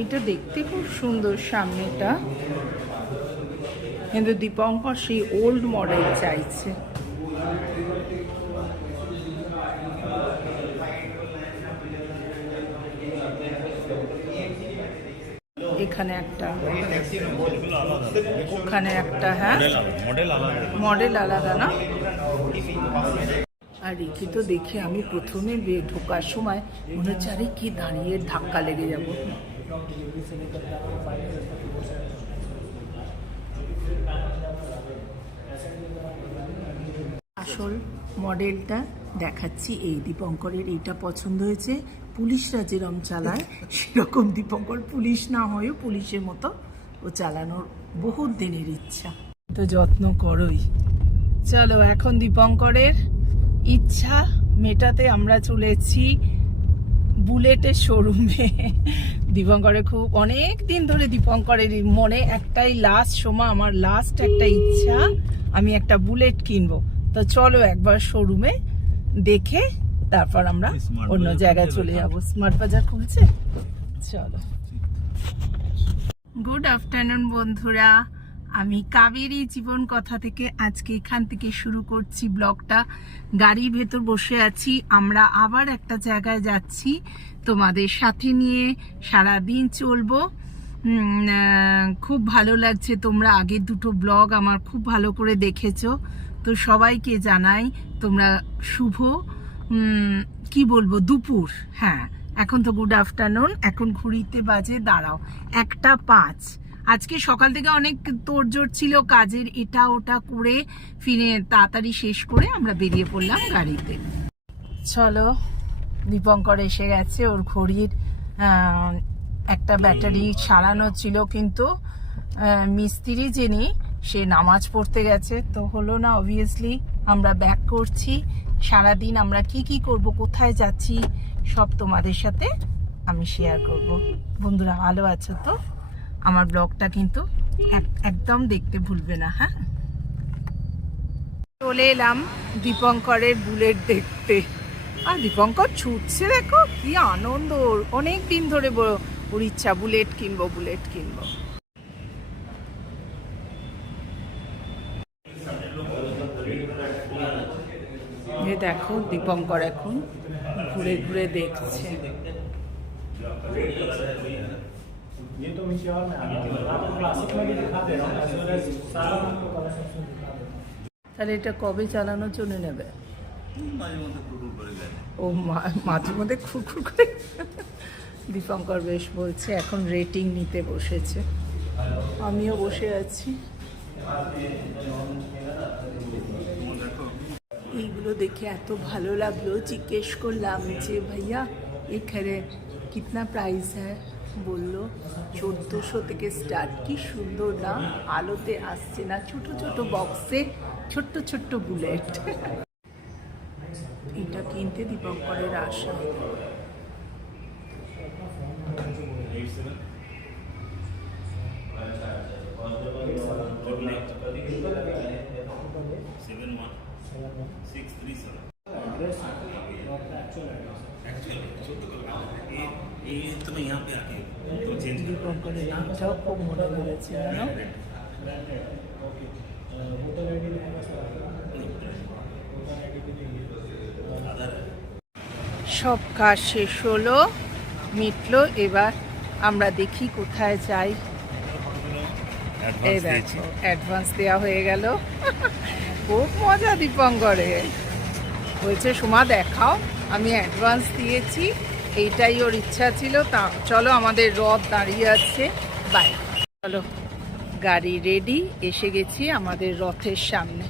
এটা দেখতে খুব সুন্দর সামনেটা। কিন্তু দীপঙ্কর সেই ওল্ড মডেল চাইছে। এখানে একটা ওখানে একটা হ্যাঁ? মডেল আলাদা মডেল আলাদা না? আর রেখে তো দেখে আমি প্রথমে ঢোকার সময় মনে হচ্ছে, আরে কি দাঁড়িয়ে ধাক্কা লেগে যাব? আসল মডেলটা দেখাচ্ছি, এই দীপঙ্করের এইটা পছন্দ হয়েছে। পুলিশরা যেরম চালায়, সেরকম দীপঙ্কর পুলিশ না হয়েও পুলিশের মতো ও চালানোর বহুত দিনের ইচ্ছা। তো যত্ন করোই। চলো, এখন দীপঙ্করের ইচ্ছা মেটাতে আমরা চলেছি বুলেটের শোরুমে। দীপঙ্করের খুব অনেক দিন ধরে দীপঙ্করের মনে একটাই লাস্ট সময় আমার লাস্ট একটা ইচ্ছা আমি একটা বুলেট কিনবো। তো চলো একবার শোরুমে দেখে তারপর আমরা অন্য জায়গায় চলে? যাব। স্মার্ট বাজার খুলছে? চলো। গুড আফটারনুন বন্ধুরা। আমি কাবেরী জীবন কথা থেকে আজকে এখান থেকে শুরু করছি ব্লগটা। গাড়ির ভেতর বসে আছি। আমরা আবার একটা জায়গায় যাচ্ছি তোমাদের সাথে নিয়ে। সারা দিন চলবো খুব ভালো লাগছে তোমরা আগের দুটো ব্লগ আমার খুব ভালো করে দেখেছ। তো সবাইকে জানাই তোমরা শুভ কি বলব, দুপুর। হ্যাঁ এখন তো গুড আফটারনুন এখন ঘুরিতে বাজে, দাঁড়াও, একটা পাঁচ। আজকে সকাল থেকে অনেক তোড়জোড় ছিল কাজের, এটা ওটা করে ফিরে তাড়াতাড়ি শেষ করে আমরা বেরিয়ে পড়লাম গাড়িতে। চলো, দীপঙ্কর এসে গেছে, ওর ঘড়ির একটা ব্যাটারি সারানো ছিল কিন্তু মিস্ত্রি যিনি, সে নামাজ পড়তে গেছে। তো হলো না অবভিয়াসলি আমরা ব্যাক করছি। সারাদিন আমরা কি কি করব, কোথায় যাচ্ছি, সব তোমাদের সাথে আমি শেয়ার করব। বন্ধুরা, ভালো আছো তো? আমার ব্লগটা কিন্তু এক- একদম দেখতে ভুলবে না হ্যাঁ? চলে এলাম দীপঙ্করের বুলেট দেখতে। আর দীপঙ্কর ছুটছে দেখো, কি আনন্দ। অনেক দিন ধরে ওর ইচ্ছা, বুলেট কিনবো বুলেট কিনবো। দেখো দীপঙ্কর এখন ঘুরে ঘুরে দেখছে। ये तो मैं श्योर में आ गया हूँ। आपको क्लासिक में भी दिखा दे रहा हूँ as well as सारा आपको कलेक्शन दिखा दे रहा हूँ তাহলে এটা কবে চালানোর জন্য নেবে মাঝে মধ্যে কুকুর করে গেছে ও মা- মাঝে মধ্যে খুরখুর করে দীপঙ্কর বেশ বলছে এখন রেটিং নিতে বসেছে আমিও বসে আছি এইগুলো দেখে এত ভালো লাগলো জিজ্ঞেস করলাম যে ভাইয়া এখানে কিতনা প্রাইস হ্যাঁ বলল, চোদ্দোশো থেকে স্টার্ট, কি সুন্দর না? আলোতে আসছে না। ছোট ছোট বক্সে, ছোট্ট ছোট্ট বুলেট। এটা কিনতে দীপঙ্করের আশা। Seven one six three seven address और एक्चुअल एड्रेस ये तो मैं यहाँ पे आके तो चेंज দীপঙ্করের নামটাও খুব মনে ধরেছে জানো ओके वोटर आई डी रहेगा सर वोटर आई डी भी देंगे आधार সব কাজ শেষ হলো মিটলো এবার আমরা দেখি কোথায় যাই এই অ্যাডভান্স দিয়েছি দেখো অ্যাডভান্স দেওয়া হয়ে গেল খুব মজা দীপঙ্করে বলছে সুমা দেখাও আমি অ্যাডভান্স দিয়েছি এইটাই ওর ইচ্ছা ছিল, তা চলো আমাদের রথ দাঁড়িয়ে আছে। বাই চলো, গাড়ি রেডি এসে গেছি আমাদের রথের সামনে।